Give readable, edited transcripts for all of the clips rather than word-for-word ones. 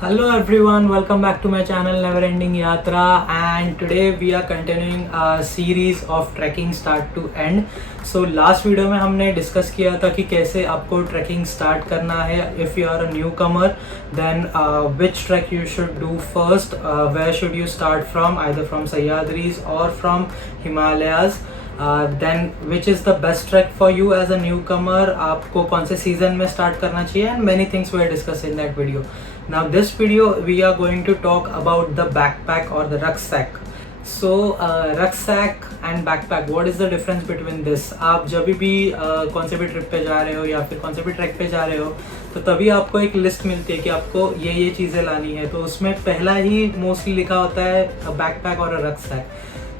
Hello everyone, welcome back to my channel Never Ending Yatra, and today we are continuing a series of trekking start to end. So last video में हमने discuss किया था कि कैसे आपको trekking start करना है. If you are a newcomer, then which trek you should do first, where should you start from, either from Sahyadris or from Himalayas. Then which is the best trek for you as a newcomer, आपको कौन से season में start करना चाहिए, and many things were discussed in that video. Now this video we are going to talk about the backpack or the rucksack. So rucksack and backpack, what is the difference between this? आप जब भी कौन से भी trip पे जा रहे हो या फिर कौन से भी ट्रैक पे जा रहे हो तो तभी आपको एक लिस्ट मिलती है कि आपको ये चीज़ें लानी है. तो उसमें पहला ही मोस्टली लिखा होता है बैकपैक और रक्सैक.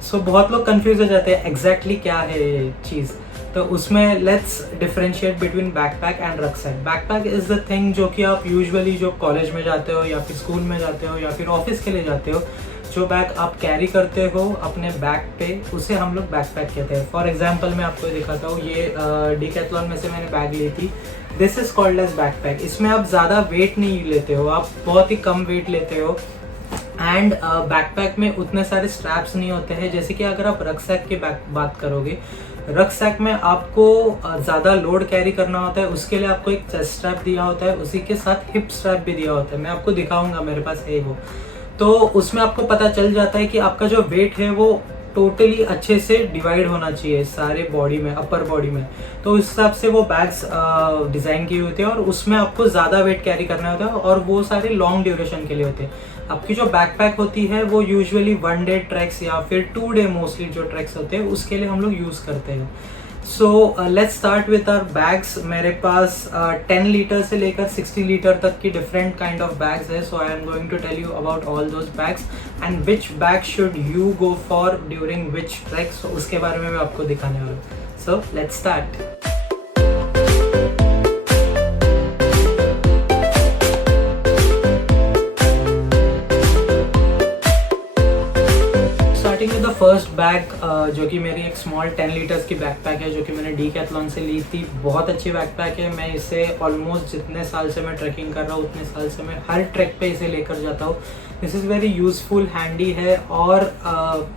सो बहुत लोग कंफ्यूज हो जाते हैं एग्जैक्टली क्या है ये चीज़. तो उसमें let's differentiate between backpack and rucksack. Backpack is the thing जो कि आप यूजुअली जो कॉलेज में जाते हो या फिर स्कूल में जाते हो या फिर ऑफिस के लिए जाते हो, जो बैग आप कैरी करते हो अपने बैग पे, उसे हम लोग बैकपैक कहते हैं. फॉर एग्जांपल मैं आपको दिखाता हूँ, ये डिकैथलॉन में से मैंने बैग ली थी. This is called as backpack. इसमें आप ज़्यादा वेट नहीं लेते हो, आप बहुत ही कम वेट लेते हो. एंड बैकपैक में उतने सारे स्ट्रैप्स नहीं होते हैं जैसे कि अगर आप रक्सैक की बात करोगे. रक्सैक में आपको ज़्यादा लोड कैरी करना होता है, उसके लिए आपको एक चेस्ट स्ट्रैप दिया होता है, उसी के साथ हिप स्ट्रैप भी दिया होता है. मैं आपको दिखाऊंगा, मेरे पास है वो. तो उसमें आपको पता चल जाता है कि आपका जो वेट है वो टोटली अच्छे से डिवाइड होना चाहिए सारे बॉडी में, अपर बॉडी में. तो उस हिसाब से वो बैग्स डिज़ाइन की होती है और उसमें आपको ज़्यादा वेट कैरी करना होता है और वो सारे लॉन्ग ड्यूरेशन के लिए होते हैं. आपकी जो बैकपैक होती है वो यूजुअली 1 डे ट्रैक्स या फिर 2 डे मोस्टली जो ट्रैक्स होते हैं उसके लिए हम लोग यूज़ करते हैं. So let's start with our bags. मेरे पास 10 लीटर से लेकर 60 लीटर तक की डिफरेंट काइंड ऑफ बैग्स है. So I am going to tell you about all those bags and which bag should you go for during which trek. सो उसके बारे में मैं आपको दिखाने वाला हूँ. So let's start. First bag जो कि मेरी एक स्मॉल 10 लीटर्स की बैकपैक है, जो कि मैंने डीकैथलॉन से ली थी. बहुत अच्छी बैकपैक है. मैं इसे ऑलमोस्ट जितने साल से मैं ट्रैकिंग कर रहा हूँ उतने साल से मैं हर ट्रैक पे इसे लेकर जाता हूँ. This is very useful, handy है. और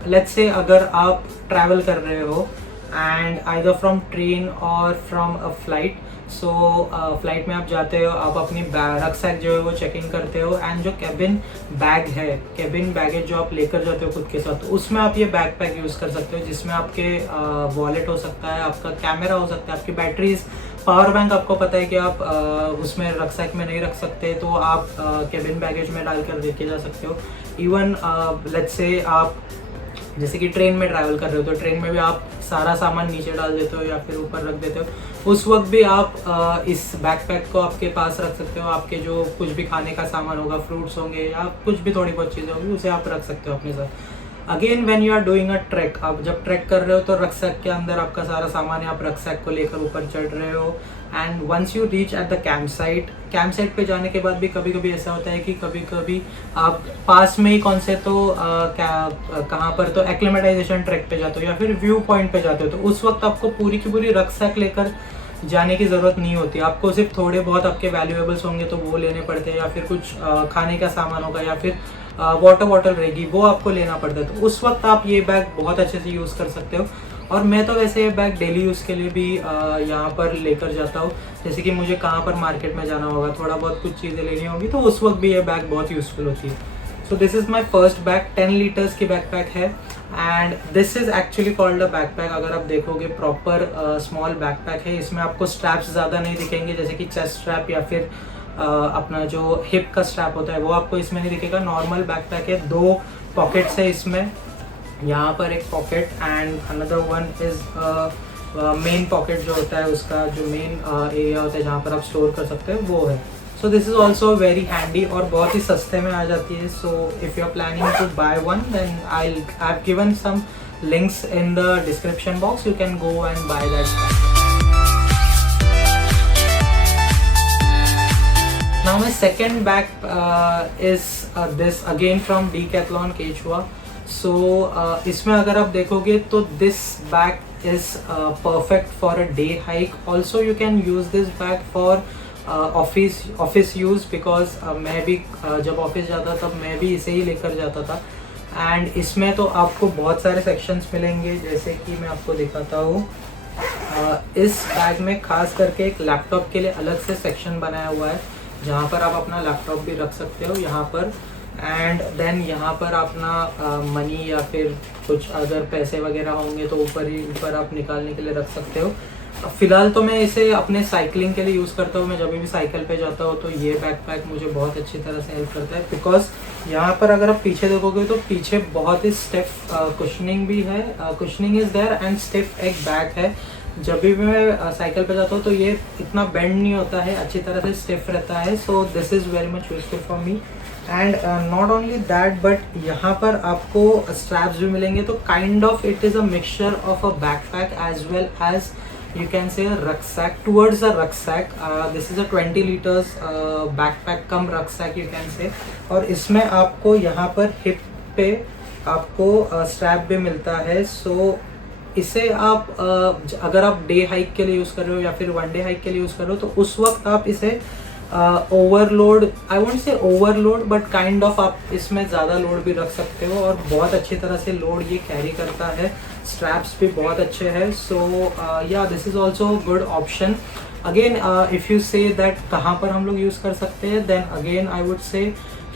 लेट्स से अगर आप ट्रैवल कर रहे हो एंड आइदर फ्रॉम ट्रेन और from a flight. So flight में आप जाते हो, आप अपनी रक्सैक जो है वो चेक इन करते हो एंड जो कैबिन बैग है, कैबिन बैगेज जो आप लेकर जाते हो खुद के साथ, तो उसमें आप ये बैकपैक यूज़ कर सकते हो जिसमें आपके वॉलेट हो सकता है, आपका कैमरा हो सकता है, आपकी बैटरीज, पावर बैंक. आपको पता है कि आप उसमें रक्सैक में नहीं रख सकते तो आप कैबिन बैगेज में डाल कर लेके जा सकते हो. इवन लेट्स से आप जैसे कि ट्रेन में ट्रैवल कर रहे हो तो ट्रेन में भी आप सारा सामान नीचे डाल देते हो या फिर ऊपर रख देते हो. उस वक्त भी आप इस बैकपैक को आपके पास रख सकते हो. आपके जो कुछ भी खाने का सामान होगा, फ्रूट्स होंगे या कुछ भी थोड़ी बहुत चीज़ें होंगी, उसे आप रख सकते हो अपने साथ. Again when you are doing a trek, आप जब ट्रैक कर रहे हो तो रक्सैक के अंदर आपका सारा सामान है, आप रक्सैक को लेकर ऊपर चढ़ रहे हो. And once you reach at the camp site पे जाने के बाद भी कभी कभी ऐसा होता है कि कभी कभी आप पास में ही कौन से तो कहाँ पर तो एक्लेमेटाइजेशन ट्रैक पे जाते हो या फिर व्यू पॉइंट पे जाते हो. तो उस वक्त आपको पूरी की पूरी रक्सैक लेकर जाने की ज़रूरत नहीं होती. आपको सिर्फ थोड़े बहुत आपके वैल्यूएबल्स होंगे तो वो लेने पड़ते हैं, या फिर कुछ खाने का सामान होगा या फिर वाटर बॉटल रहेगी वो आपको लेना पड़ता है. तो उस वक्त आप ये बैग बहुत अच्छे से यूज़ कर सकते हो. और मैं तो वैसे ये बैग डेली यूज़ के लिए भी यहाँ पर लेकर जाता हूँ. जैसे कि मुझे कहाँ पर मार्केट में जाना होगा, थोड़ा बहुत कुछ चीज़ें लेनी होगी, तो उस वक्त भी ये बैग बहुत यूज़फुल होती है. So this is my first bag. 10 litres की बैकपैक है and this is actually called a backpack. अगर आप देखोगे प्रॉपर स्मॉल बैकपैक है. इसमें आपको स्ट्रैप्स ज़्यादा नहीं दिखेंगे जैसे कि चेस्ट स्ट्रैप या फिर अपना जो हिप का स्ट्रैप होता है वो आपको इसमें नहीं दिखेगा. नॉर्मल बैकपैक है. 2 पॉकेट्स है इसमें. यहाँ पर एक pocket and another one is main pocket जो होता है, उसका जो मेन एरिया होता है जहाँ पर आप स्टोर कर सकते हो वो है. So this is also very handy और बहुत ही सस्ते में आ जाती है. So if you are planning to buy one then I have given some links in the description box. You can go and buy that. Now my second bag is this again from Decathlon Quechua. So इसमें अगर आप देखोगे तो this bag is perfect for a day hike. Also you can use this bag for office use, because मैं भी जब office जाता तब मैं भी इसे ही लेकर जाता था। एंड इसमें तो आपको बहुत सारे सेक्शंस मिलेंगे, जैसे कि मैं आपको दिखाता हूँ। इस बैग में खास करके एक लैपटॉप के लिए अलग से सेक्शन बनाया हुआ है, जहाँ पर आप अपना लैपटॉप भी रख सकते हो यहाँ पर। एंड देन यहाँ पर अपना मनी या फिर कुछ अगर पैसे वगैरह होंगे तो ऊपर आप निकालने के लिए रख सकते हो। फ़िलहाल तो मैं इसे अपने साइकिलिंग के लिए यूज़ करता हूँ। मैं जब भी साइकिल पे जाता हूँ तो ये बैकपैक मुझे बहुत अच्छी तरह से हेल्प करता है, बिकॉज यहाँ पर अगर आप पीछे देखोगे तो पीछे बहुत ही स्टिफ कुशनिंग भी है, cushioning is there and stiff एक बैग है। जब भी मैं साइकिल पे जाता हूँ तो ये इतना बेंड नहीं होता है, अच्छी तरह से स्टिफ रहता है। So this is very much useful for me. And not only that, but यहाँ पर आपको स्ट्रैप्स भी मिलेंगे, तो kind of it is a mixture of a backpack as well as you can say a rucksack, towards a rucksack. This is a 20 liters backpack come rucksack you can say। और इसमें आपको यहाँ पर hip पे आपको strap भी मिलता है। सो इसे आप अगर आप डे हाइक के लिए यूज़ कर रहे हो या फिर वन डे हाइक के लिए यूज़ कर रहे हो तो उस वक्त आप इसे overload, I won't say overload, but kind of आप इसमें ज़्यादा लोड भी रख सकते हो और बहुत अच्छी तरह से लोड ये कैरी करता है। स्ट्रैप्स भी बहुत अच्छे हैं। सो या this is also good option. Again if you say that कहाँ पर हम लोग यूज़ कर सकते हैं, then again I would say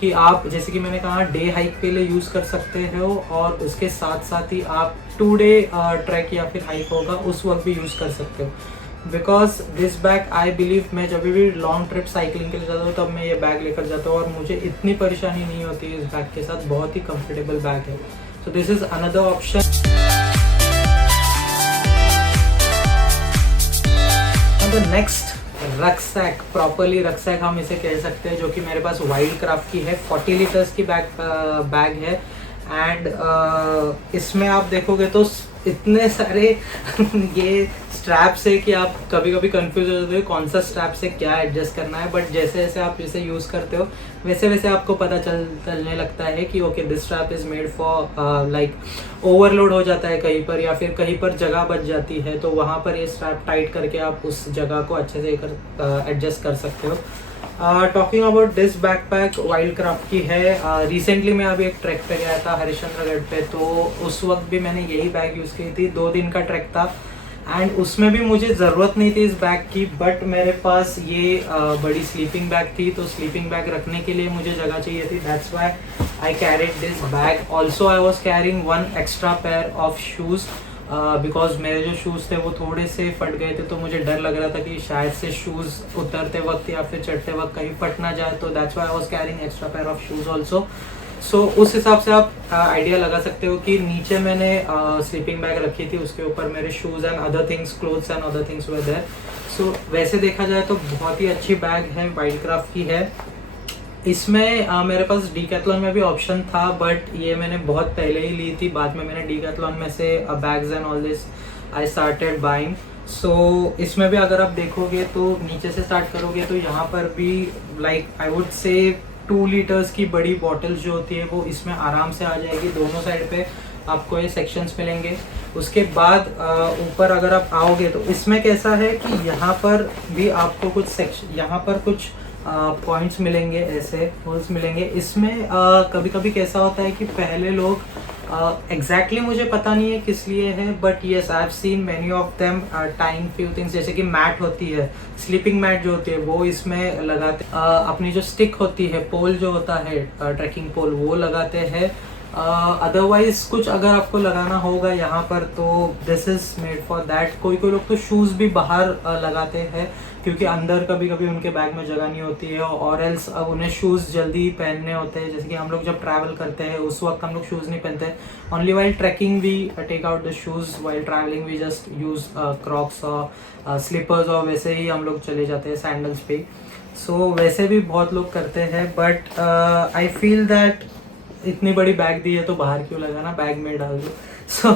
कि आप जैसे कि मैंने कहा डे हाइक के लिए यूज़ कर सकते हो, और उसके साथ साथ ही आप 2 डे ट्रैक या फिर हाइक होगा उस वक्त भी यूज़ कर सकते हो। Because this bag I believe, मैं जब भी लॉन्ग ट्रिप साइकिलिंग के लिए जाता हूँ तब मैं ये बैग लेकर जाता हूँ और मुझे इतनी परेशानी नहीं होती है इस बैग के साथ। बहुत ही कंफर्टेबल बैग है। So this is another option. Next rucksack, properly rucksack हम इसे कह सकते हैं, जो कि मेरे पास वाइल्ड क्राफ्ट की है। 40 लीटर्स की बैग है। एंड इसमें आप देखोगे तो इतने सारे ये स्ट्रैप्स है कि आप कभी कभी कंफ्यूज हो जाते हो कौन सा स्ट्रैप से क्या एडजस्ट करना है। बट जैसे जैसे आप इसे यूज़ करते हो वैसे वैसे आपको पता चलने लगता है कि okay this strap is made for like overload हो जाता है कहीं पर या फिर कहीं पर जगह बच जाती है तो वहाँ पर ये स्ट्रैप टाइट करके आप उस जगह को अच्छे से एडजस्ट कर सकते हो। Talking about this backpack, wild craft की है। रिसेंटली मैं अभी एक ट्रैक पे गया था हरिश्चंद्रगढ़ पे, तो उस वक्त भी मैंने यही बैग यूज़ की थी। 2 दिन का ट्रैक था एंड उसमें भी मुझे ज़रूरत नहीं थी इस बैग की, बट मेरे पास ये बड़ी स्लीपिंग बैग थी, तो स्लीपिंग बैग रखने के लिए मुझे जगह चाहिए थी। That's why I carried this bag. Also I was carrying 1 extra pair of shoes, because मेरे जो शूज़ थे वो थोड़े से फट गए थे, तो मुझे डर लग रहा था कि शायद से शूज़ उतरते वक्त या फिर चढ़ते वक्त कहीं फट ना जाए, तो that's why I was carrying extra pair of shoes also. So उस हिसाब से आप आइडिया लगा सकते हो कि नीचे मैंने स्लीपिंग बैग रखी थी, उसके ऊपर मेरे shoes and other things, clothes and other things were there. So वैसे देखा जाए तो बहुत ही अच्छी बैग है, वाइल्ड क्राफ्ट की है। इसमें मेरे पास डीकैथलॉन में भी ऑप्शन था, बट ये मैंने बहुत पहले ही ली थी। बाद में मैंने डीकैथलॉन में से bags and all this I started buying. So इसमें भी अगर आप देखोगे तो नीचे से स्टार्ट करोगे तो यहाँ पर भी like I would say 2 litres की बड़ी बॉटल्स जो होती है वो इसमें आराम से आ जाएगी। दोनों साइड पे आपको ये सेक्शंस मिलेंगे। उसके बाद ऊपर अगर आप आओगे तो इसमें कैसा है कि यहाँ पर भी आपको कुछ सेक्शन, यहाँ पर कुछ पॉइंट्स मिलेंगे, ऐसे होल्स मिलेंगे। इसमें कभी कभी कैसा होता है कि पहले लोग एग्जैक्टली मुझे पता नहीं है किस लिए है, but yes I have seen many of them time few things, जैसे कि मैट होती है, स्लीपिंग मैट जो होती है वो इसमें लगाते, अपनी जो स्टिक होती है, पोल जो होता है ट्रैकिंग पोल, वो लगाते हैं। अदरवाइज कुछ अगर आपको लगाना होगा यहाँ पर तो this is made for that. कोई कोई लोग तो शूज़ भी बाहर लगाते हैं क्योंकि अंदर कभी कभी उनके बैग में जगह नहीं होती है, और एल्स उन्हें शूज़ जल्दी पहनने होते हैं। जैसे कि हम लोग जब ट्रैवल करते हैं उस वक्त हम लोग शूज़ नहीं पहनते, only while trekking we take out the shoes, while travelling we just use crocs और स्लीपर्स, और वैसे ही हम लोग चले जाते हैं सैंडल्स पे। सो वैसे भी बहुत लोग करते हैं, बट आई फील दैट इतनी बड़ी बैग दी है तो बाहर क्यों लगाना, बैग में डाल दो। So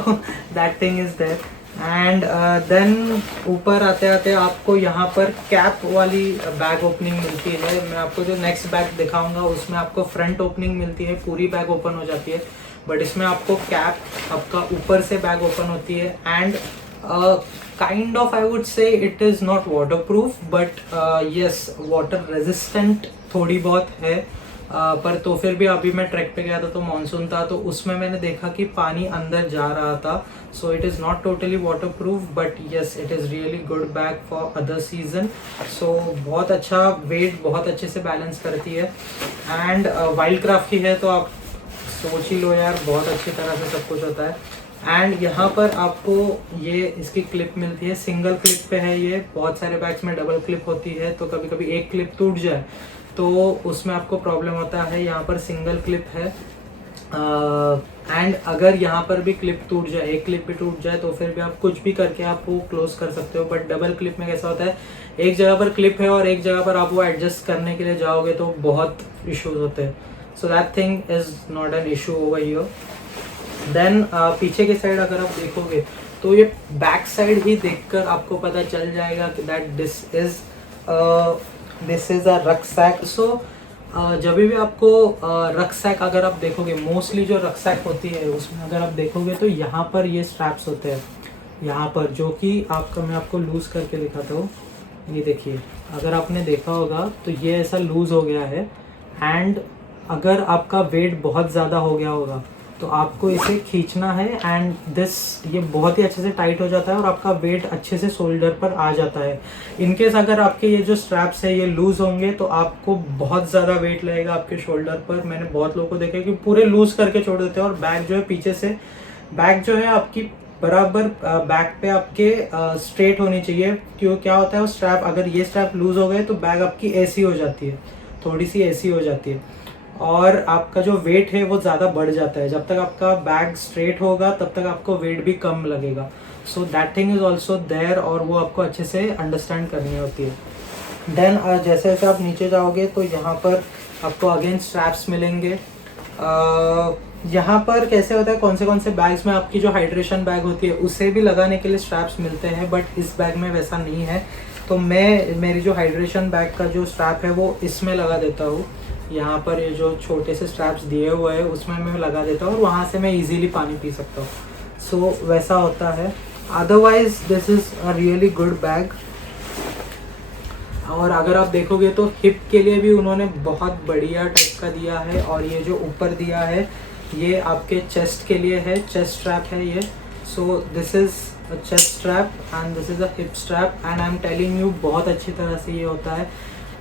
that thing is there. And then ऊपर आते आते आपको यहाँ पर कैप वाली बैग ओपनिंग मिलती है। मैं आपको जो नेक्स्ट बैग दिखाऊंगा उसमें आपको फ्रंट ओपनिंग मिलती है, पूरी बैग ओपन हो जाती है, बट इसमें आपको कैप, आपका ऊपर से बैग ओपन होती है। And kind of I would say it is not water proof but yes water resistant थोड़ी बहुत है। पर तो फिर भी अभी मैं ट्रैक पे गया था तो मानसून था तो उसमें मैंने देखा कि पानी अंदर जा रहा था। So it is not totally waterproof but yes it is really good bag for other season. So बहुत अच्छा, वेट बहुत अच्छे से बैलेंस करती है एंड वाइल्ड क्राफ्ट की है तो आप सोच ही लो यार, बहुत अच्छी तरह से सब कुछ होता है। एंड यहाँ पर आपको ये इसकी क्लिप मिलती है, सिंगल क्लिप पे है ये। बहुत सारे बैग्स में डबल क्लिप होती है तो कभी कभी एक क्लिप टूट जाए तो उसमें आपको प्रॉब्लम होता है। यहाँ पर सिंगल क्लिप है एंड अगर यहाँ पर भी क्लिप टूट जाए, एक क्लिप भी टूट जाए तो फिर भी आप कुछ भी करके आप वो क्लोज कर सकते हो। बट डबल क्लिप में कैसा होता है, एक जगह पर क्लिप है और एक जगह पर आप वो एडजस्ट करने के लिए जाओगे तो बहुत इश्यूज होते हैं। So that thing is not an issue over here. Then पीछे की साइड अगर आप देखोगे तो ये बैक साइड ही देखकर आपको पता चल जाएगा कि that this is a rucksack. So जब भी आपको रक्सैक अगर आप देखोगे, मोस्टली जो रक्सैक होती है उसमें अगर आप देखोगे तो यहाँ पर ये स्ट्रैप्स होते हैं यहाँ पर, जो कि आपका मैं आपको लूज करके दिखाता हूँ। ये देखिए, अगर आपने देखा होगा तो ये ऐसा लूज हो गया है एंड अगर आपका वेट बहुत ज़्यादा हो गया होगा तो आपको इसे खींचना है एंड ये बहुत ही अच्छे से टाइट हो जाता है और आपका वेट अच्छे से शोल्डर पर आ जाता है। इनकेस अगर आपके ये जो स्ट्रैप्स है ये लूज होंगे तो आपको बहुत ज़्यादा वेट लगेगा आपके शोल्डर पर। मैंने बहुत लोगों को देखा है कि पूरे लूज करके छोड़ देते हैं और बैग जो है पीछे से, बैग जो है आपकी बराबर बैक पे आपके स्ट्रेट होनी चाहिए। क्यों, क्या होता है वो स्ट्रैप, अगर ये स्ट्रैप लूज हो गए तो बैग आपकी ऐसी हो जाती है, थोड़ी सी ऐसी हो जाती है और आपका जो वेट है वो ज़्यादा बढ़ जाता है। जब तक आपका बैग स्ट्रेट होगा तब तक आपको वेट भी कम लगेगा। So that thing is also there और वो आपको अच्छे से अंडरस्टैंड करनी होती है। देन जैसे जैसे आप नीचे जाओगे तो यहाँ पर आपको अगेन स्ट्रैप्स मिलेंगे। यहाँ पर कैसे होता है, कौन से बैग्स में आपकी जो हाइड्रेशन बैग होती है उसे भी लगाने के लिए स्ट्रैप्स मिलते हैं बट इस बैग में वैसा नहीं है। तो मैं मेरी जो हाइड्रेशन बैग का जो स्ट्रैप है वो इसमें लगा देता हूँ। यहाँ पर ये जो छोटे से स्ट्रैप्स दिए हुए हैं उसमें मैं लगा देता हूँ और वहाँ से मैं इजीली पानी पी सकता हूँ। सो वैसा होता है। Otherwise this is a really good bag. और अगर आप देखोगे तो हिप के लिए भी उन्होंने बहुत बढ़िया टाइप का दिया है और ये जो ऊपर दिया है ये आपके चेस्ट के लिए है, चेस्ट स्ट्रैप है ये। सो this is a chest strap and this is a hip strap and I am telling you बहुत अच्छी तरह से ये होता है।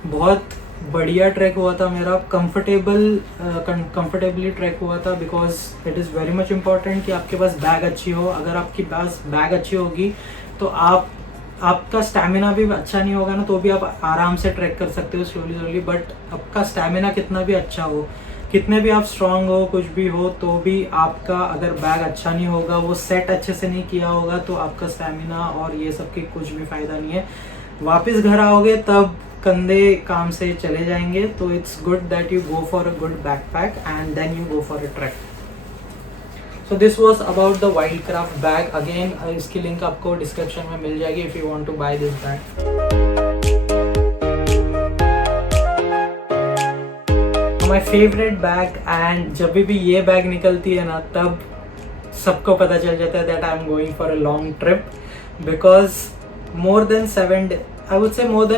बहुत बढ़िया ट्रैक हुआ था मेरा, कंफर्टेबली ट्रैक हुआ था because it is very much important कि आपके पास बैग अच्छी हो। अगर आपके पास बैग अच्छी होगी तो आपका स्टैमिना भी अच्छा नहीं होगा ना तो भी आप आराम से ट्रैक कर सकते हो स्लोली। बट आपका स्टैमिना कितना भी अच्छा हो, कितने भी आप स्ट्रांग हो, कुछ भी हो, तो भी आपका अगर बैग अच्छा नहीं होगा, वो सेट अच्छे से नहीं किया होगा तो आपका स्टैमिना और ये सब की कुछ भी फ़ायदा नहीं है। वापस घर आओगे तब कंधे काम से चले जाएंगे। तो it's good that you go for a good backpack and then you go for a trek. So this was about the Wildcraft bag. Again इसकी लिंक आपको डिस्क्रिप्शन में मिल जाएगी if you want to buy this bag. My favourite bag and जब भी ये bag निकलती है ना तब सबको पता चल जाता है that I am going for a long trip because more than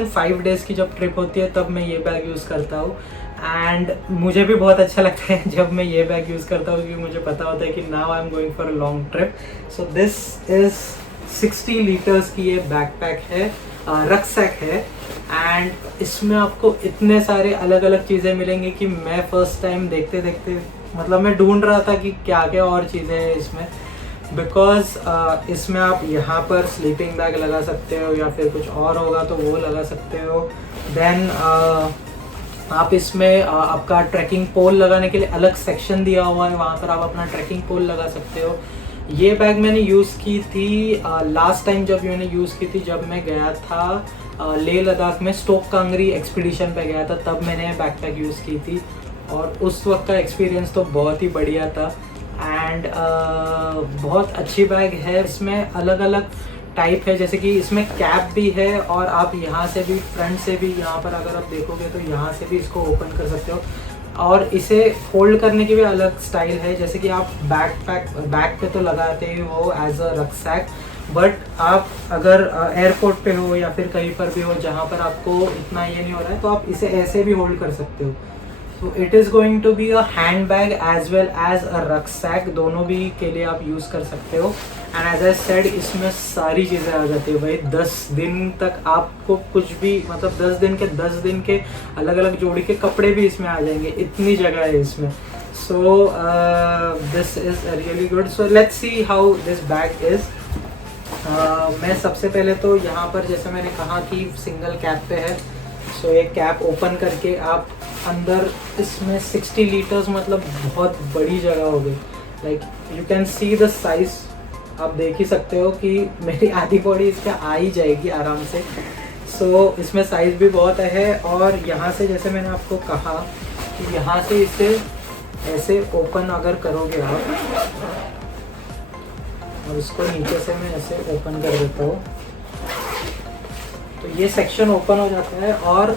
5 days की जब ट्रिप होती है तब मैं ये बैग यूज़ करता हूँ। एंड मुझे भी बहुत अच्छा लगता है जब मैं ये बैग यूज़ करता हूँ क्योंकि मुझे पता होता है कि now I am going for a long trip. So this is 60 litres की ये बैकपैक है, रक्सैक है एंड इसमें आपको इतने सारे अलग अलग चीज़ें मिलेंगी कि मैं फर्स्ट टाइम देखते देखते मतलब मैं ढूंढ रहा था कि क्या क्या और चीज़ें हैं इसमें। बिकॉज इसमें आप यहाँ पर स्लीपिंग बैग लगा सकते हो या फिर कुछ और होगा तो वो लगा सकते हो। देन आप इसमें आपका ट्रैकिंग पोल लगाने के लिए अलग सेक्शन दिया हुआ है, वहाँ पर आप अपना ट्रैकिंग पोल लगा सकते हो। ये बैग मैंने यूज़ की थी लास्ट टाइम जब मैंने यूज़ की थी जब मैं गया था लेह लद्दाख में स्टोक कांगरी एक्सपीडिशन पे गया था, तब मैंने बैकपैक यूज़ की थी और उस वक्त का एक्सपीरियंस तो बहुत ही बढ़िया था। एंड बहुत अच्छी बैग है। इसमें अलग अलग टाइप है, जैसे कि इसमें कैप भी है और आप यहाँ से भी फ्रंट से भी, यहाँ पर अगर आप देखोगे तो यहाँ से भी इसको ओपन कर सकते हो और इसे फोल्ड करने की भी अलग स्टाइल है। जैसे कि आप बैग पे तो लगाते ही हो एज अ रक्सैक बट आप अगर एयरपोर्ट पे हो या फिर कहीं पर भी हो जहाँ पर आपको इतना ये नहीं हो रहा है, तो आप इसे ऐसे भी होल्ड कर सकते हो। तो it is going to be a hand bag as well as a rucksack, दोनों भी के लिए आप यूज़ कर सकते हो। एंड एज आई सेड, इसमें सारी चीज़ें आ जाती है भाई। 10 दिन तक आपको कुछ भी, मतलब 10 दिन के अलग अलग जोड़ी के कपड़े भी इसमें आ जाएंगे, इतनी जगह है इसमें। सो this is really good. So let's see how this bag is. मैं सबसे पहले तो यहाँ पर जैसे मैंने कहा कि सिंगल कैप पे है, सो ये कैप ओपन करके आप अंदर, इसमें 60 लीटर्स, मतलब बहुत बड़ी जगह हो गई। Like you can see the size, आप देख ही सकते हो कि मेरी आधी बॉडी इस पर आ ही जाएगी आराम से। सो इसमें साइज भी बहुत है। और यहाँ से जैसे मैंने आपको कहा कि यहाँ से इसे ऐसे ओपन अगर करोगे आप, और इसको नीचे से मैं ऐसे ओपन कर देता हूँ, तो ये सेक्शन ओपन हो जाता है। और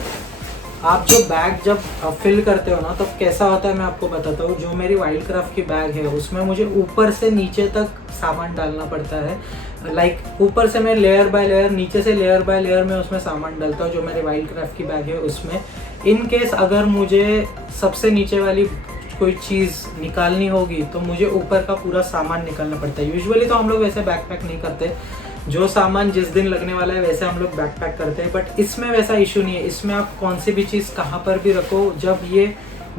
आप जो बैग जब फिल करते हो ना, तब कैसा होता है मैं आपको बताता हूँ। जो मेरी वाइल्ड क्राफ्ट की बैग है उसमें मुझे ऊपर से नीचे तक सामान डालना पड़ता है। लाइक ऊपर से मैं लेयर बाय लेयर, नीचे से लेयर बाय लेयर में उसमें सामान डालता हूँ। जो मेरी वाइल्ड क्राफ्ट की बैग है उसमें, इन केस अगर मुझे सबसे नीचे वाली कोई चीज़ निकालनी होगी तो मुझे ऊपर का पूरा सामान निकालना पड़ता है। यूजुअली तो हम लोग वैसे बैकपैक नहीं करते, जो सामान जिस दिन लगने वाला है वैसे हम लोग बैकपैक करते हैं। बट इसमें वैसा इशू नहीं है। इसमें आप कौन सी भी चीज़ कहाँ पर भी रखो, जब ये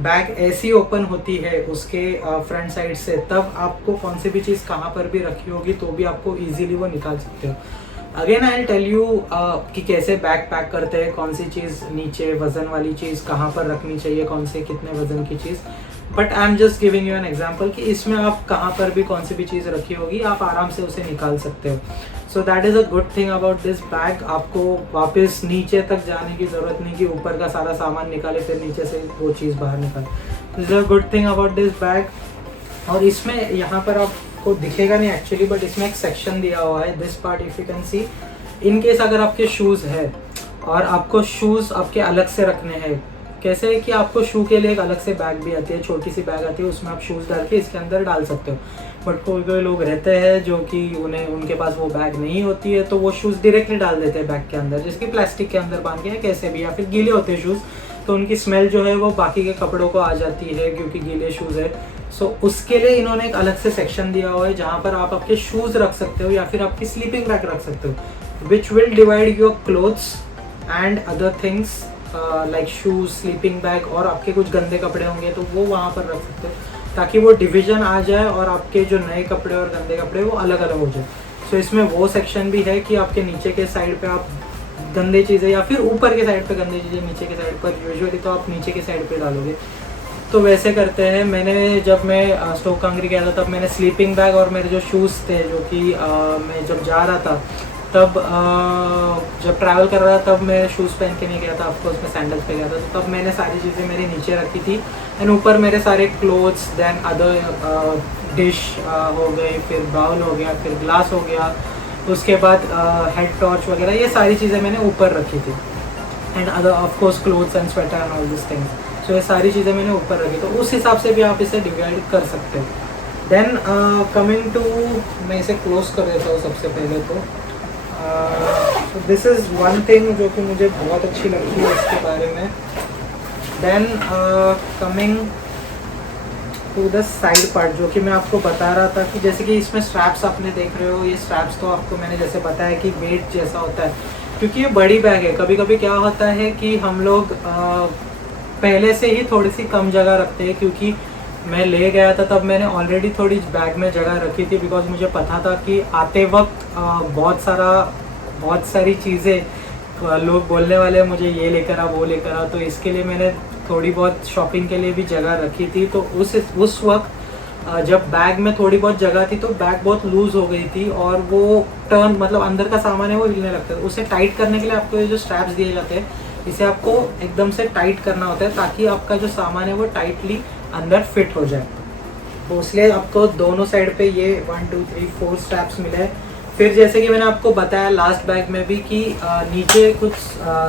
बैग ऐसी ओपन होती है उसके फ्रंट साइड से, तब आपको कौन सी भी चीज़ कहाँ पर भी रखी होगी तो भी आपको ईजिली वो निकाल सकते हो। अगेन आई टेल यू कि कैसे बैग पैक करते हैं, कौन सी चीज़ नीचे वज़न वाली चीज़ कहाँ पर रखनी चाहिए, कौन से कितने वज़न की चीज़। But I am just giving you an example कि इसमें आप कहाँ पर भी कौन सी भी चीज़ रखी होगी आप आराम से उसे निकाल सकते हो। So that is a good thing about this bag. आपको वापस नीचे तक जाने की ज़रूरत नहीं कि ऊपर का सारा सामान निकाले फिर नीचे से वो चीज़ बाहर निकाले। This is a good thing about this bag. और इसमें यहाँ पर आपको दिखेगा नहीं एक्चुअली, बट इसमें एक सेक्शन दिया हुआ है, this part if you can see. In case अगर आपके शूज़ है और आपको शूज़ आपके अलग से रखने हैं, कैसे है कि आपको शू के लिए एक अलग से बैग भी आती है, छोटी सी बैग आती है, उसमें आप शूज़ डाल के इसके अंदर डाल सकते हो। बट कोई कोई लोग रहते हैं जो कि उनके पास वो बैग नहीं होती है, तो वो शूज़ डायरेक्टली डाल देते हैं बैग के अंदर, जिसकी प्लास्टिक के अंदर बांध के या कैसे भी, या फिर गीले होते हैं शूज़ तो उनकी स्मेल जो है वो बाकी के कपड़ों को आ जाती है क्योंकि गीले शूज़ है। सो उसके लिए इन्होंने एक अलग से सेक्शन दिया हुआ है जहाँ पर आप आपके शूज़ रख सकते हो या फिर आपकी स्लीपिंग बैग रख सकते हो, which will divide your clothes and other things like shoes, sleeping bag, और आपके कुछ गंदे कपड़े होंगे तो वो वहाँ पर रख सकते हो, ताकि वो डिवीज़न आ जाए और आपके जो नए कपड़े और गंदे कपड़े वो अलग अलग हो जाए। सो इसमें वो सेक्शन भी है कि आपके नीचे के साइड पे आप गंदे चीज़ें, या फिर ऊपर के साइड पे गंदी चीज़ें, नीचे के साइड पर यूजुअली तो आप नीचे के साइड पे डालोगे, तो वैसे करते हैं। मैंने जब मैं स्टोक कांगरी गया था तब मैंने स्लीपिंग बैग और मेरे जो शूज़ थे, जो कि मैं जब जा रहा था तब जब ट्रैवल कर रहा था तब मैं शूज़ पहन के नहीं गया था, ऑफकोर्स मैं सैंडल्स पे गया था, तो तब मैंने सारी चीज़ें मेरी नीचे रखी थी एंड ऊपर मेरे सारे क्लोथ्स, देन अदर डिश हो गए, फिर बाउल हो गया, फिर ग्लास हो गया, उसके बाद हेड टॉर्च वगैरह, ये सारी चीज़ें मैंने ऊपर रखी थी and other of course clothes and sweater and all this things. So ये सारी चीज़ें मैंने ऊपर रखी, तो उस हिसाब से भी आप इसे डिवाइड कर सकते हो। देन कमिंग टू, मैं इसे क्लोज कर देता हूँ सबसे पहले तो। दिस इज़ वन थिंग जो कि मुझे बहुत अच्छी लगती है इसके बारे में। Then coming to the side part, जो कि मैं आपको बता रहा था कि जैसे कि इसमें स्ट्रैप्स आपने देख रहे हो, ये स्ट्रैप्स तो आपको मैंने जैसे बताया कि वेट जैसा होता है, क्योंकि ये बड़ी बैग है। कभी कभी क्या होता है कि हम लोग पहले से ही थोड़ी सी कम जगह रखते हैं, क्योंकि मैं ले गया था तब मैंने ऑलरेडी थोड़ी बैग में जगह रखी थी, बिकॉज मुझे पता था कि आते वक्त बहुत सारी चीज़ें लोग बोलने वाले हैं मुझे ये लेकर आ वो लेकर आ, तो इसके लिए मैंने थोड़ी बहुत शॉपिंग के लिए भी जगह रखी थी। तो उस वक्त जब बैग में थोड़ी बहुत जगह थी तो बैग बहुत लूज़ हो गई थी और वो टर्न, मतलब अंदर का सामान है वो हिलने लगता है। उसे टाइट करने के लिए आपको ये जो स्ट्रैप्स दिए जाते हैं, इसे आपको एकदम से टाइट करना होता है ताकि आपका जो सामान है वो टाइटली अंदर फिट हो जाए। तो इसलिए आपको दोनों साइड पे ये 1 2 3 4 स्ट्रैप्स मिले हैं। फिर जैसे कि मैंने आपको बताया लास्ट बैग में भी कि नीचे कुछ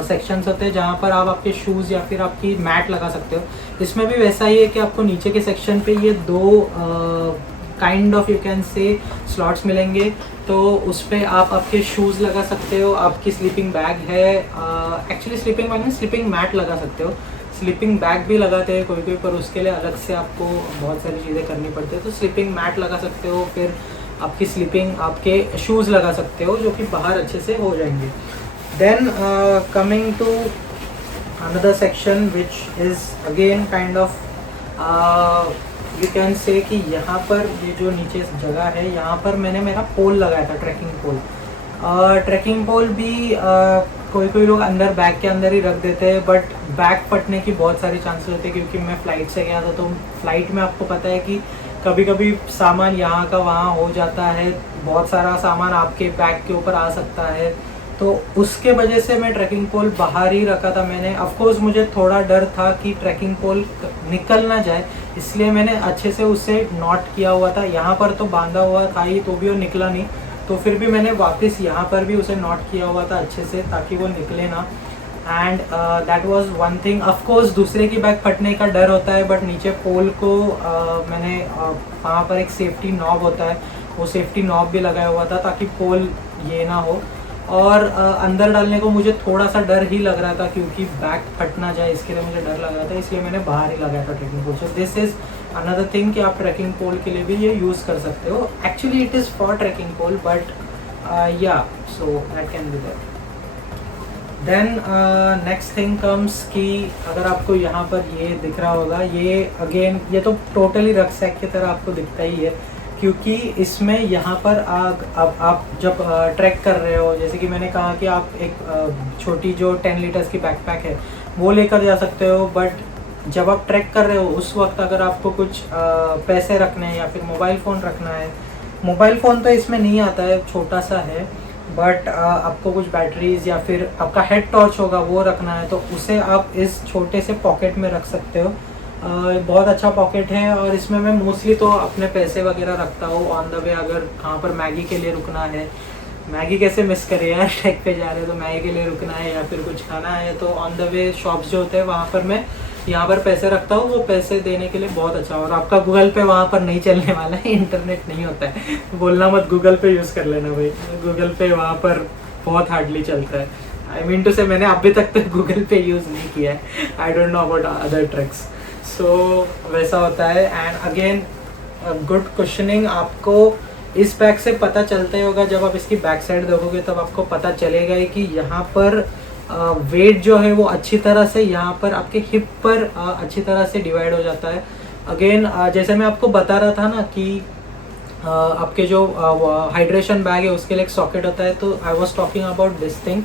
सेक्शंस होते हैं जहाँ पर आप आपके शूज़ या फिर आपकी मैट लगा सकते हो। इसमें भी वैसा ही है कि आपको नीचे के सेक्शन पे ये दो काइंड ऑफ यू कैन से स्लॉट्स मिलेंगे। तो उस पर आप आपके शूज़ लगा सकते हो, आपकी स्लीपिंग बैग है, एक्चुअली स्लीपिंग बैग नहीं, स्लीपिंग मैट लगा सकते हो। स्लीपिंग बैग भी लगाते हैं कोई कोई, पर उसके लिए अलग से आपको बहुत सारी चीज़ें करनी पड़ती है। तो स्लीपिंग मैट लगा सकते हो, फिर आपकी स्लीपिंग आपके शूज़ लगा सकते हो जो कि बाहर अच्छे से हो जाएंगे। Then coming to another section which is again kind of you can say कि यहाँ पर ये जो नीचे जगह है, यहाँ पर मैंने मेरा पोल लगाया था, ट्रैकिंग पोल। ट्रैकिंग पोल भी कोई कोई लोग अंदर बैग के अंदर ही रख देते हैं, बट बैग फटने की बहुत सारी चांसेस होते हैं, क्योंकि मैं फ़्लाइट से गया था। तो फ़्लाइट में आपको पता है कि कभी कभी सामान यहाँ का वहाँ हो जाता है, बहुत सारा सामान आपके बैग के ऊपर आ सकता है। तो उसके वजह से मैं ट्रैकिंग पोल बाहर ही रखा था मैंने। ऑफकोर्स मुझे थोड़ा डर था कि ट्रैकिंग पोल निकल ना जाए, इसलिए मैंने अच्छे से उसे नॉट किया हुआ था। यहाँ पर तो बांधा हुआ था ही, तो भी वो निकला नहीं, तो फिर भी मैंने वापस यहाँ पर भी उसे नॉट किया हुआ था अच्छे से, ताकि वो निकले ना। And that was one thing. Of course दूसरे की बैग फटने का डर होता है, बट नीचे पोल को मैंने वहाँ पर एक सेफ्टी नॉब होता है, वो सेफ्टी नॉब भी लगाया हुआ था ताकि पोल ये ना हो। और अंदर डालने को मुझे थोड़ा सा डर ही लग रहा था, क्योंकि बैग फट ना जाए, इसके लिए मुझे डर लग रहा था, इसलिए मैंने बाहर ही लगाया था trekking pole. So this is another thing कि आप ट्रैकिंग पोल के लिए भी ये यूज़ कर सकते हो। Actually it is for trekking pole, but yeah so that can be there. Then next thing comes कि अगर आपको यहाँ पर ये दिख रहा होगा, ये अगेन ये तो टोटली रक्सैक की तरह आपको दिखता ही है, क्योंकि इसमें यहाँ पर आप जब ट्रैक कर रहे हो, जैसे कि मैंने कहा कि आप एक छोटी जो 10 लीटर्स की बैकपैक है वो लेकर जा सकते हो, बट जब आप ट्रैक कर रहे हो उस वक्त अगर आपको कुछ पैसे रखने हैं या फिर मोबाइल फ़ोन रखना है, मोबाइल फ़ोन तो इसमें नहीं आता है, छोटा सा है, बट आपको कुछ बैटरीज या फिर आपका हेड टॉर्च होगा वो रखना है, तो उसे आप इस छोटे से पॉकेट में रख सकते हो। बहुत अच्छा पॉकेट है, और इसमें मैं मोस्टली तो अपने पैसे वगैरह रखता हूँ ऑन द वे। अगर कहाँ पर मैगी के लिए रुकना है, मैगी कैसे मिस करे यार, ट्रैक पे जा रहे हैं तो मैगी के लिए रुकना है या फिर कुछ खाना है, तो ऑन द वे शॉप्स जो होते हैं वहाँ पर मैं यहाँ पर पैसे रखता हूँ, वो पैसे देने के लिए बहुत अच्छा। और आपका गूगल पे वहाँ पर नहीं चलने वाला है, इंटरनेट नहीं होता है, बोलना मत गूगल पे यूज़ कर लेना भाई, गूगल पे वहाँ पर बहुत हार्डली चलता है। आई मीन टू से मैंने अभी तक तो गूगल पे यूज़ नहीं किया है, I don't know about other tricks. So वैसा होता है। एंड अगेन गुड क्वेश्चनिंग, आपको इस बैग से पता चलता ही होगा, जब आप इसकी बैक साइड देखोगे तब आपको पता चलेगा ही कि यहाँ पर वेट जो है वो अच्छी तरह से यहाँ पर आपके हिप पर अच्छी तरह से डिवाइड हो जाता है। अगेन जैसे मैं आपको बता रहा था ना कि आपके जो हाइड्रेशन बैग है उसके लिए एक सॉकेट होता है, तो I was talking about this thing.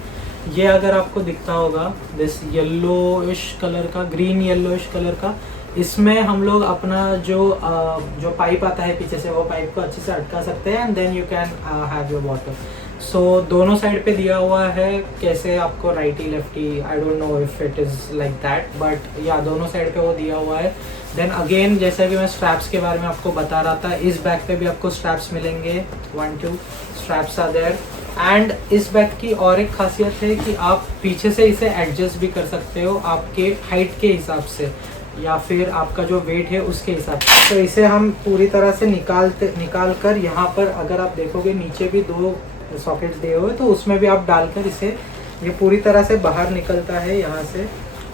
ये अगर आपको दिखता होगा दिस येलोइश कलर का, ग्रीन येलोइश कलर का, इसमें हम लोग अपना जो पाइप आता है पीछे से, वो पाइप को अच्छे से अटका सकते हैं, and then you can have your water. So दोनों साइड पे दिया हुआ है, कैसे आपको righty lefty, I don't know if it is like that, but yeah दोनों साइड पे वो दिया हुआ है। देन अगेन जैसे कि मैं स्ट्रैप्स के बारे में आपको बता रहा था, इस बैग पे भी आपको स्ट्रैप्स मिलेंगे, 1-2 स्ट्रैप्स आर देयर। एंड इस बैग की और एक खासियत है कि आप पीछे से इसे एडजस्ट भी कर सकते हो आपके हाइट के हिसाब से, या फिर आपका जो वेट है उसके हिसाब से। तो इसे हम पूरी तरह से निकाल कर यहाँ पर अगर आप देखोगे नीचे भी 2 सॉकेट्स दिए हुए, तो उसमें भी आप डालकर इसे, ये पूरी तरह से बाहर निकलता है यहाँ से,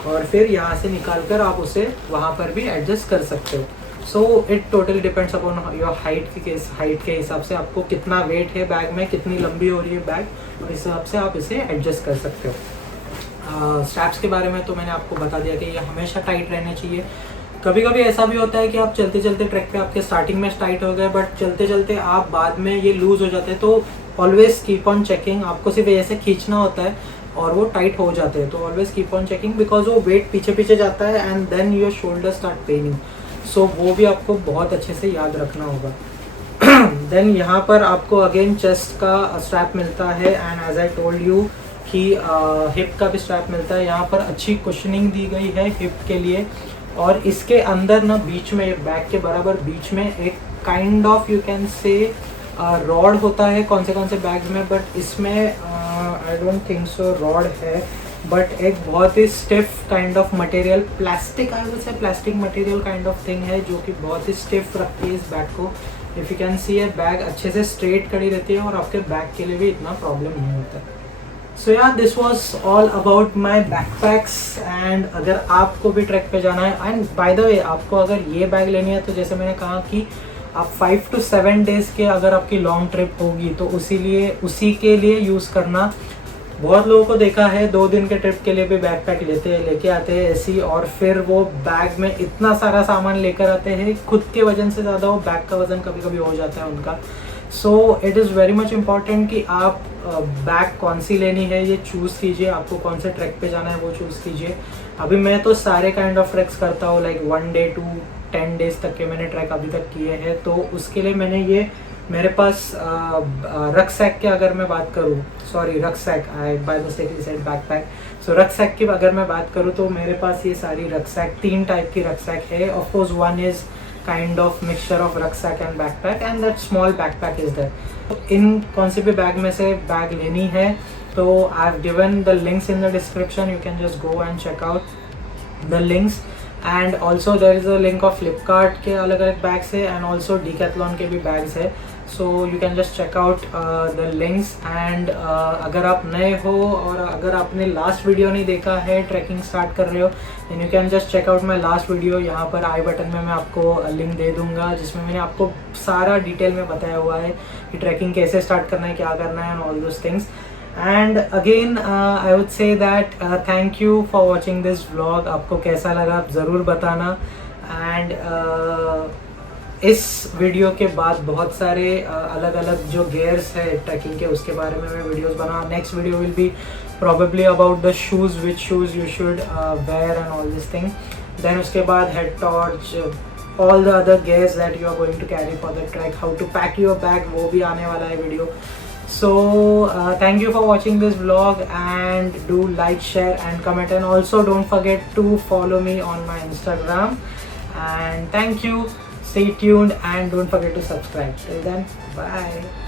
और फिर यहाँ से निकाल कर आप उसे वहाँ पर भी एडजस्ट कर सकते हो। So it totally depends upon your height के हिसाब से आपको कितना वेट है बैग में, कितनी लंबी हो रही है बैग, और इस हिसाब से आप इसे एडजस्ट कर सकते हो। स्ट्रैप्स के बारे में तो मैंने आपको बता दिया कि ये हमेशा टाइट रहने चाहिए। कभी कभी ऐसा भी होता है कि आप चलते चलते ट्रैक पे आपके स्टार्टिंग में टाइट हो गए, बट चलते चलते आप बाद में ये लूज़ हो जाते हैं, तो ऑलवेज कीप ऑन चेकिंग, आपको सिर्फ ऐसे खींचना होता है और वो टाइट हो जाते हैं। तो always keep on checking, because वो वेट पीछे पीछे जाता है and then your shoulder start paining. So वो भी आपको बहुत अच्छे से याद रखना होगा। देन यहाँ पर आपको अगेन चेस्ट का स्ट्रैप मिलता है, and as I told you कि हिप का भी स्ट्रैप मिलता है। यहाँ पर अच्छी कुशनिंग दी गई है हिप के लिए, और इसके अंदर ना बीच में, बैक के बराबर बीच में एक kind of you can say rod होता है कौन से बैग्स में, बट इसमें I don't think so rod है, बट एक बहुत ही stiff kind of material, plastic, I will say plastic material kind of thing है, जो कि बहुत ही स्टिफ रखती है इस बैग को। इफ़ यू कैन सी ये बैग अच्छे से स्ट्रेट खड़ी रहती है और आपके बैग के लिए भी इतना प्रॉब्लम नहीं होता है। सो यार this was all about my backpacks. And अगर आपको भी ट्रैक पे जाना है, एंड बाय द वे आपको अगर ये बैग लेनी है तो जैसे मैंने कहा कि आप 5 to 7 डेज़ के अगर आपकी लॉन्ग ट्रिप होगी तो उसी के लिए यूज़ करना। बहुत लोगों को देखा है 2 दिन के ट्रिप के लिए भी बैकपैक लेके आते हैं ऐसी, और फिर वो बैग में इतना सारा सामान लेकर आते हैं, खुद के वजन से ज़्यादा वो बैग का वज़न कभी कभी हो जाता है उनका। सो it is very much important कि आप बैग कौन सी लेनी है ये चूज़ कीजिए, आपको कौन से ट्रैक पे जाना है वो चूज़ कीजिए। अभी मैं तो सारे काइंड ऑफ ट्रैक्स करता हूँ, लाइक 1 day to 10 days तक के मैंने ट्रैक अभी तक किए हैं, तो उसके लिए मैंने ये मेरे पास रक्सैक के अगर मैं बात करूँ, सॉरी रक्सैक, आई बाय मिस्टेकली सेड बैकपैक। सो रक्सैक की अगर मैं बात करूँ तो मेरे पास ये सारी रक्सैक 3 टाइप की रक्सैक है। Of course one is kind of mixture of rucksack and backpack, and that small backpack is that. इन कौन से भी बैग में से बैग लेनी है तो I have given the links in the description, you can just go and check out the links. And also there is a link of Flipkart के अलग अलग बैग्स है, एंड ऑल्सो डीकैथलॉन के भी बैग्स है। So you can just check out the links. And अगर आप नए हो और अगर आपने लास्ट वीडियो नहीं देखा है, ट्रैकिंग स्टार्ट कर रहे हो, then you can just check out my last video. यहाँ पर आई बटन में मैं आपको लिंक दे दूँगा जिसमें मैंने आपको सारा डिटेल में बताया हुआ है कि ट्रैकिंग कैसे स्टार्ट करना है, क्या करना है, and all those things. And again I would say that thank you for watching this vlog. आपको कैसा लगा ज़रूर बताना। एंड इस वीडियो के बाद बहुत सारे अलग अलग जो गियर्स है ट्रैकिंग के उसके बारे में मैं वीडियोस बना। Next video will be probably about the shoes, which shoes you should wear and all this thing. Then उसके बाद head torch, all the other gears that you are going to carry for the trek, how to pack your bag, वो भी आने वाला है video. So thank you for watching this vlog, and do like, share and comment, and also don't forget to follow me on my Instagram. And thank you, stay tuned, and don't forget to subscribe. Till then, bye.